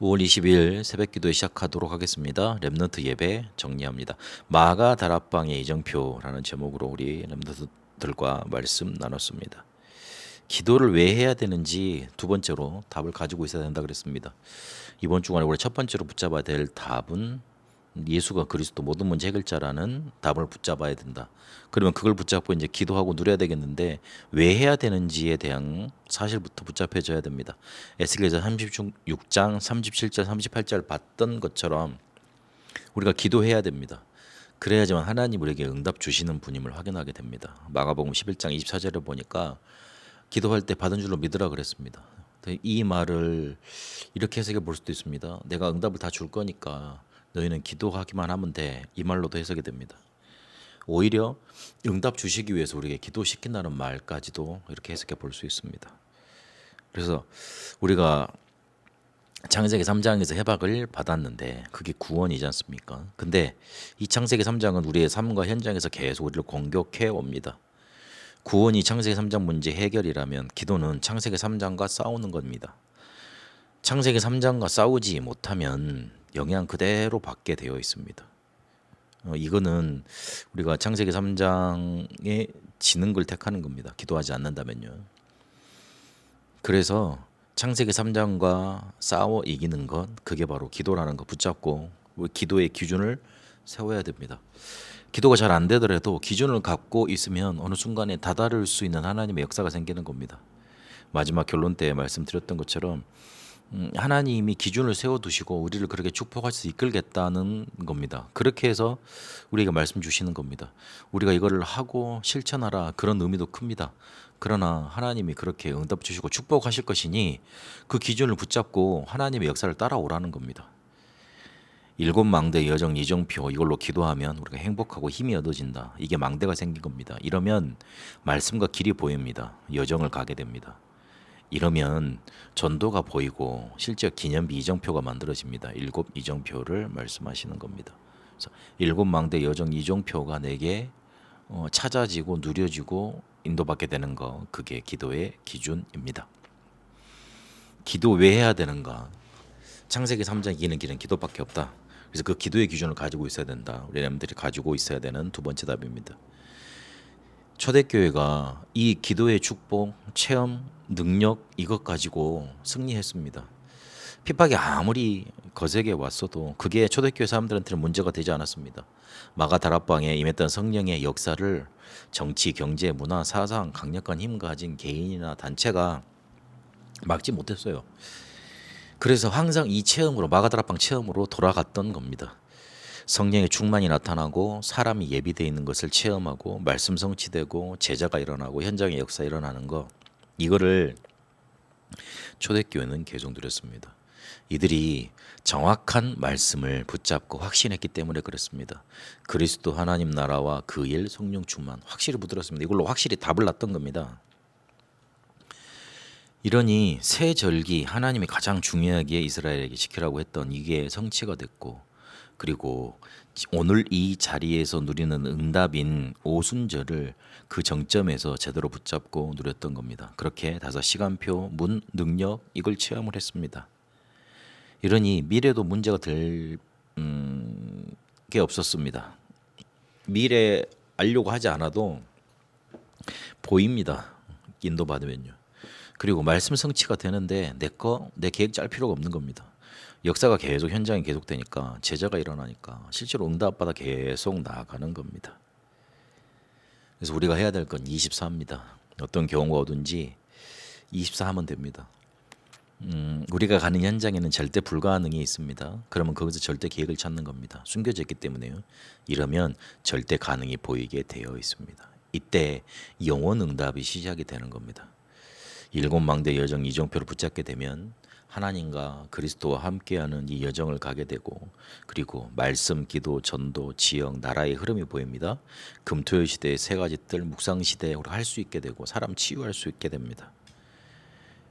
5월 20일 새벽기도 시작하도록 하겠습니다. 렘넌트 예배 정리합니다. 마가 다락방의 이정표라는 제목으로 우리 렘넌트들과 말씀 나눴습니다. 기도를 왜 해야 되는지 두 번째로 답을 가지고 있어야 된다 그랬습니다. 이번 주간에 우리 첫 번째로 붙잡아야 될 답은 예수가 그리스도 모든 문제 해결자라는 답을 붙잡아야 된다. 그러면 그걸 붙잡고 이제 기도하고 누려야 되겠는데 왜 해야 되는지에 대한 사실부터 붙잡혀져야 됩니다. 에스겔서 36장 37절 38절 봤던 것처럼 우리가 기도해야 됩니다. 그래야지만 하나님 우리에게 응답 주시는 분임을 확인하게 됩니다. 마가복음 11장 24절을 보니까 기도할 때 받은 줄로 믿으라 그랬습니다. 이 말을 이렇게 해석해 볼 수도 있습니다. 내가 응답을 다 줄 거니까 너희는 기도하기만 하면 돼. 이 말로도 해석이 됩니다. 오히려 응답 주시기 위해서 우리에게 기도시킨다는 말까지도 이렇게 해석해 볼 수 있습니다. 그래서 우리가 창세기 3장에서 해박을 받았는데 그게 구원이지 않습니까? 근데 이 창세기 3장은 우리의 삶과 현장에서 계속 우리를 공격해 옵니다. 구원이 창세기 3장 문제 해결이라면 기도는 창세기 3장과 싸우는 겁니다. 창세기 3장과 싸우지 못하면 영향 그대로 받게 되어 있습니다. 이거는 우리가 창세기 3장에 지는 걸 택하는 겁니다. 기도하지 않는다면요. 그래서 창세기 3장과 싸워 이기는 것, 그게 바로 기도라는 거 붙잡고 우리 기도의 기준을 세워야 됩니다. 기도가 잘 안 되더라도 기준을 갖고 있으면 어느 순간에 다다를 수 있는 하나님의 역사가 생기는 겁니다. 마지막 결론 때 말씀드렸던 것처럼 하나님이 기준을 세워두시고 우리를 그렇게 축복할 수 이끌겠다는 겁니다. 그렇게 해서 우리에게 말씀 주시는 겁니다. 우리가 이거를 하고 실천하라 그런 의미도 큽니다. 그러나 하나님이 그렇게 응답 주시고 축복하실 것이니 그 기준을 붙잡고 하나님의 역사를 따라오라는 겁니다. 일곱 망대 여정 이정표 이걸로 기도하면 우리가 행복하고 힘이 얻어진다. 이게 망대가 생긴 겁니다. 이러면 말씀과 길이 보입니다. 여정을 가게 됩니다. 이러면 전도가 보이고 실제 기념비 이정표가 만들어집니다. 일곱 이정표를 말씀하시는 겁니다. 그래서 일곱 망대 여정 이정표가 내게 찾아지고 누려지고 인도받게 되는 거 그게 기도의 기준입니다. 기도 왜 해야 되는가? 창세기 3장 이기는 길은 기도밖에 없다. 그래서 그 기도의 기준을 가지고 있어야 된다. 우리 렘들이 가지고 있어야 되는 두 번째 답입니다. 초대교회가 이 기도의 축복, 체험, 능력 이것 가지고 승리했습니다. 핍박이 아무리 거세게 왔어도 그게 초대교회 사람들한테는 문제가 되지 않았습니다. 마가 다락방에 임했던 성령의 역사를 정치, 경제, 문화, 사상 강력한 힘 가진 개인이나 단체가 막지 못했어요. 그래서 항상 이 체험으로 마가 다락방 체험으로 돌아갔던 겁니다. 성령의 충만이 나타나고 사람이 예비되어 있는 것을 체험하고 말씀 성취되고 제자가 일어나고 현장의 역사 일어나는 거 이거를 초대교회는 계속 누렸습니다. 이들이 정확한 말씀을 붙잡고 확신했기 때문에 그렇습니다. 그리스도 하나님 나라와 그 일 성령 충만 확실히 붙들었습니다. 이걸로 확실히 답을 났던 겁니다. 이러니 새 절기 하나님이 가장 중요하게 이스라엘에게 지키라고 했던 이게 성취가 됐고 그리고 오늘 이 자리에서 누리는 응답인 오순절을 그 정점에서 제대로 붙잡고 누렸던 겁니다. 그렇게 다섯 시간표, 문, 능력 이걸 체험을 했습니다. 이러니 미래도 문제가 될 게 없었습니다. 미래 알려고 하지 않아도 보입니다. 인도받으면요. 그리고 말씀 성취가 되는데 내 계획 짤 필요가 없는 겁니다. 역사가 계속 현장이 계속되니까 제자가 일어나니까 실제로 응답받아 계속 나아가는 겁니다. 그래서 우리가 해야 될 건 24입니다. 어떤 경우가 오든지 24 하면 됩니다. 우리가 가는 현장에는 절대 불가능이 있습니다. 그러면 거기서 절대 계획을 찾는 겁니다. 숨겨져 있기 때문에요. 이러면 절대 가능이 보이게 되어 있습니다. 이때 영원 응답이 시작이 되는 겁니다. 일곱 망대 여정 이정표를 붙잡게 되면 하나님과 그리스도와 함께하는 이 여정을 가게 되고 그리고 말씀, 기도, 전도, 지역, 나라의 흐름이 보입니다. 금토일 시대의 세 가지 뜰 묵상 시대에 우리 할 수 있게 되고 사람 치유할 수 있게 됩니다.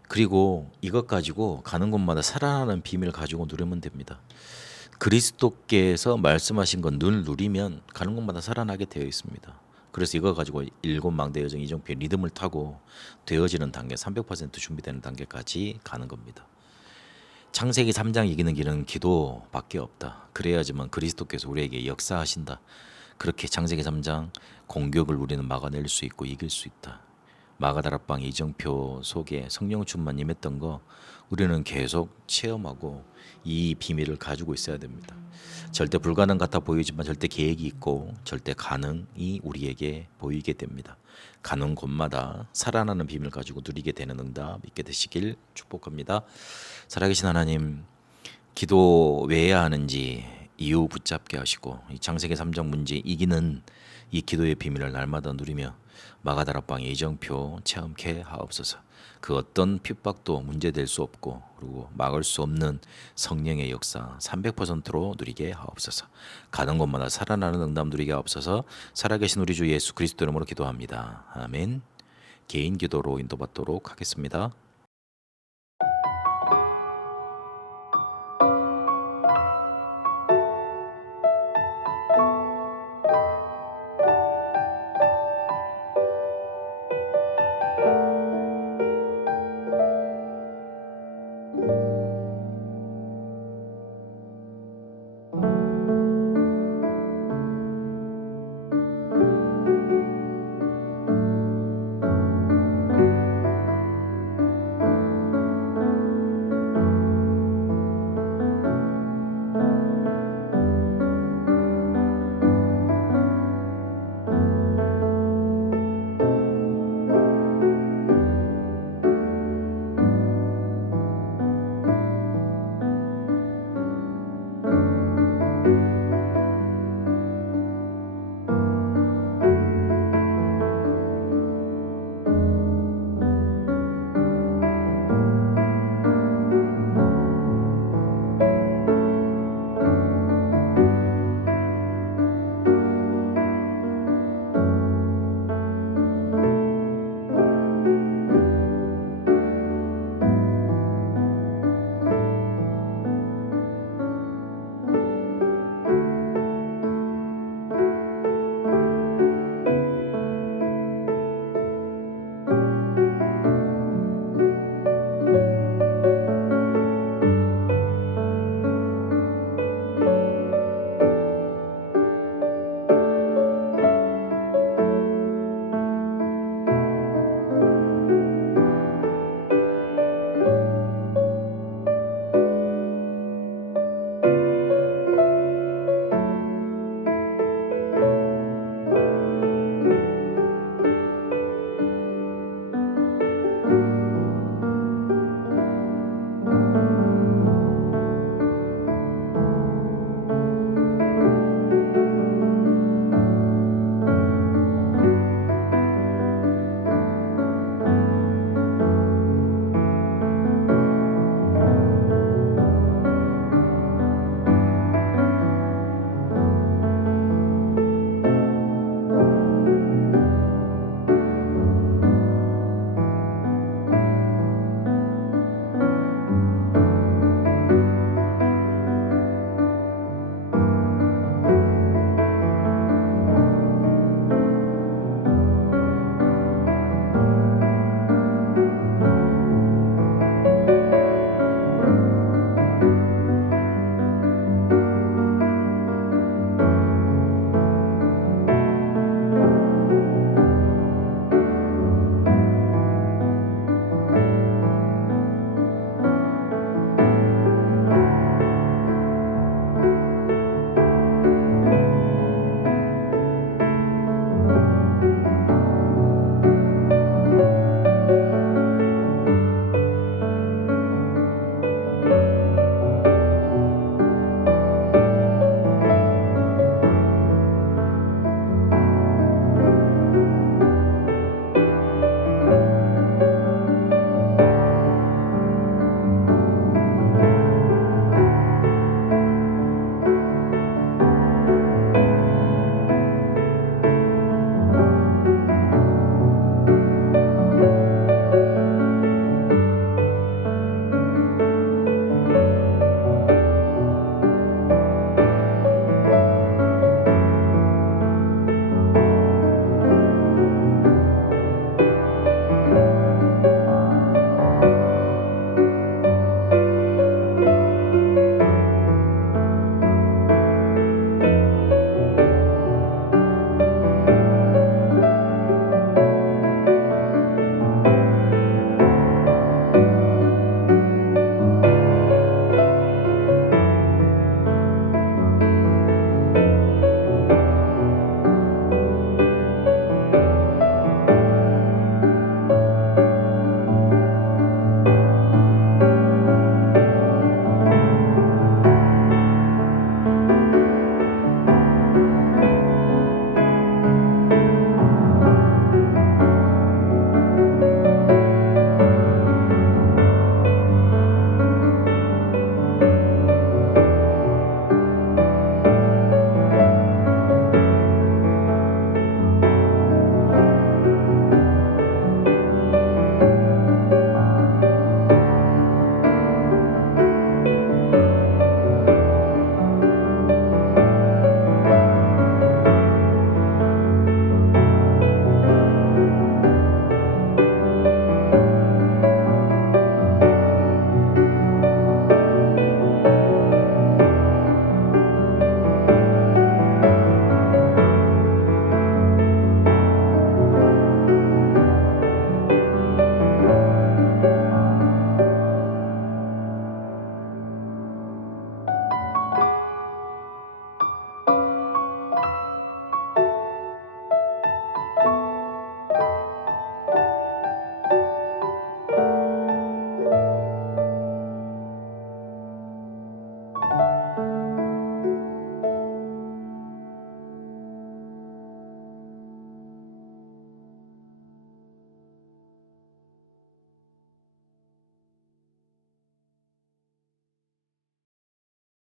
그리고 이것 가지고 가는 곳마다 살아나는 비밀을 가지고 누리면 됩니다. 그리스도께서 말씀하신 건 늘 누리면 가는 곳마다 살아나게 되어 있습니다. 그래서 이거 가지고 일곱 망대 여정 이정표의 리듬을 타고 되어지는 단계 300% 준비되는 단계까지 가는 겁니다. 창세기 3장 이기는 길은 기도밖에 없다. 그래야지만 그리스도께서 우리에게 역사하신다. 그렇게 창세기 3장 공격을 우리는 막아낼 수 있고 이길 수 있다. 마가다락방 이정표 속에 성령 충만 임했던 거 우리는 계속 체험하고 이 비밀을 가지고 있어야 됩니다. 절대 불가능 같아 보이지만 절대 계획이 있고 절대 가능이 우리에게 보이게 됩니다. 가는 곳마다 살아나는 비밀을 가지고 누리게 되는 응답 있게 되시길 축복합니다. 살아계신 하나님, 기도 왜 해야 하는지 이유 붙잡게 하시고 이 창세기 3장 문제 이기는 이 기도의 비밀을 날마다 누리며 마가다락방의 이정표 체험케 하옵소서. 그 어떤 핍박도 문제될 수 없고 그리고 막을 수 없는 성령의 역사 300%로 누리게 하옵소서. 가는 곳마다 살아나는 응답 누리게 하옵소서. 살아계신 우리 주 예수 그리스도 이름으로 기도합니다. 아멘. 개인 기도로 인도받도록 하겠습니다.